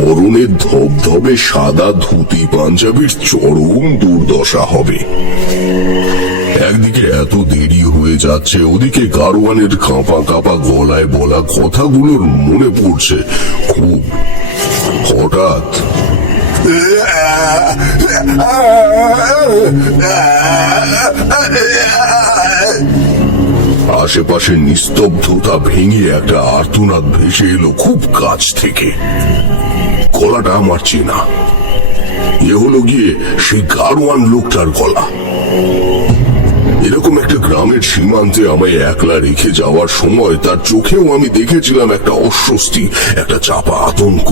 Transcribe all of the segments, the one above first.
পরনে ধবধবে সাদা ধুতি পাঞ্জাবির চরম দুর্দশা হবে। একদিকে এত দেরি হয়ে যাচ্ছে, ওদিকে গারোয়ানের কাঁপা কাঁপা গলায় বলা কথাগুলোর মনে পড়ছে খুব। হঠাৎ আশেপাশে নিস্তব্ধতা ভেঙে একটা আর্তনাদ ভেসে এলো খুব কাছ থেকে। গলাটা আমার চেনা, এ হলো গিয়ে সেই গারোয়ান লোকটার গলা। এরকম একটা গ্রামের সীমান্তে আমায় একলা রেখে যাওয়ার সময় তার চোখেও আমি দেখেছিলাম একটা অস্বস্তি, একটা চাপা আতঙ্ক।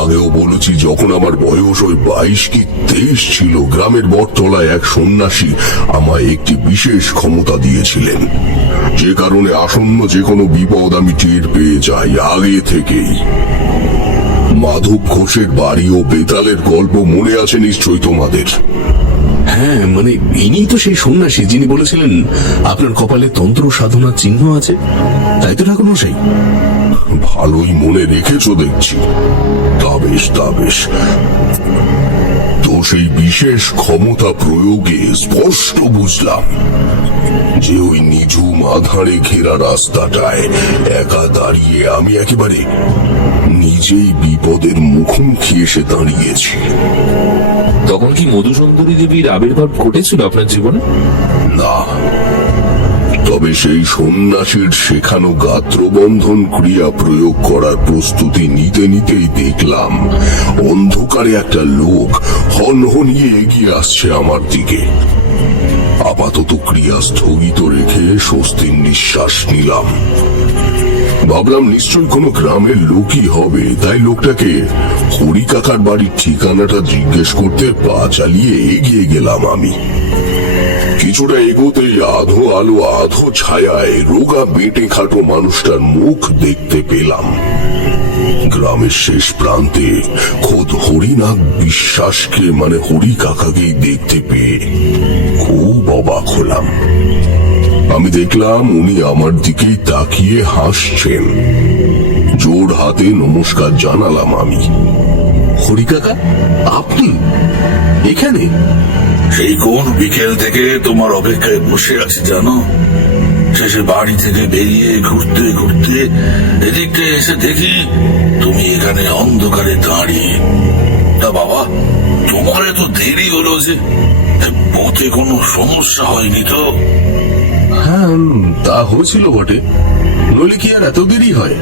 আগেও বলেছি, যখন আমার বয়স ওই 22 কি 23 ছিল, গ্রামের বটতলায় এক সন্ন্যাসী আমায় একটি বিশেষ ক্ষমতা দিয়েছিলেন, যে কারণে আসন্ন যে কোনো বিপদ আমি টের পেয়ে যাই আগে থেকেই। মাধব ঘোষের বাড়ি ও বেতালের গল্প মনে আছে নিশ্চয়ই তোমাদের? হ্যাঁ, মানে ইনি তো সেই সন্ন্যাসী যিনি বলেছিলেন আপনার কপালে তন্ত্র সাধনার চিহ্ন আছে, তাই তো ঠাকুর মশাই? ভালোই মনে রেখেছো দেখছি। তা বেশ। তো সেই বিশেষ ক্ষমতা প্রয়োগে স্পষ্ট বুঝলাম যে ওই নিঝুম আধারে ঘেরা রাস্তাটায় একা দাঁড়িয়ে আমি একেবারে নিজেই বিপদের মুখোমুখি এসে দাঁড়িয়েছি। তখন কি মধুসুন্দরী দেবীর আবির্ভাব ঘটেছিল আপনার জীবনে? না, তবে সেই সন্ন্যাসীর শেখানো গাত্রবন্ধন ক্রিয়া প্রয়োগ করার প্রস্তুতি নিতে নিতেই দেখলাম অন্ধকারে একটা লোক হনহনিয়ে এগিয়ে আসছে আমার দিকে। আপাতত ক্রিয়া স্থগিত রেখে স্বস্তির নিঃশ্বাস নিলাম। ভাবলাম নিশ্চয়ই কোনো গ্রামের লোকই হবে, তাই লোকটাকে হরি কাকার বাড়ির ঠিকানাটা জিজ্ঞেস করতে পা চালিয়ে এগিয়ে গেলাম আমি। কিছুটা এগোতেই আধো আলো আধো ছায়ায় রোগা বেঁটে খাটো মানুষটার মুখ দেখতে পেলাম। গ্রামের শেষ প্রান্তে খোদ হরিনাথ বিশ্বাসকে, মানে হরি কাকাকেই দেখতে পেয়ে খুব অবাক হলাম। আমি দেখলাম উনি আমার দিকেই তাকিয়ে হাসছেন। জোর হাতে নমস্কার জানালাম আমি। হরি কাকা, আপনি এখানে? সেই কোন বিকেল থেকে তোমার অপেক্ষায় বসে আছি জানো। শেষে বাড়ি থেকে বেরিয়ে ঘুরতে ঘুরতে এদিকটা এসে দেখি তুমি এখানে অন্ধকারে দাঁড়িয়ে। তা বাবা, তোমার এত দেরি হলো যে? পথে কোনো সমস্যা হয়নি তো? হ্যাঁ, তা হয়েছিল বটে, নইলে কি আর এত দেরি হয়?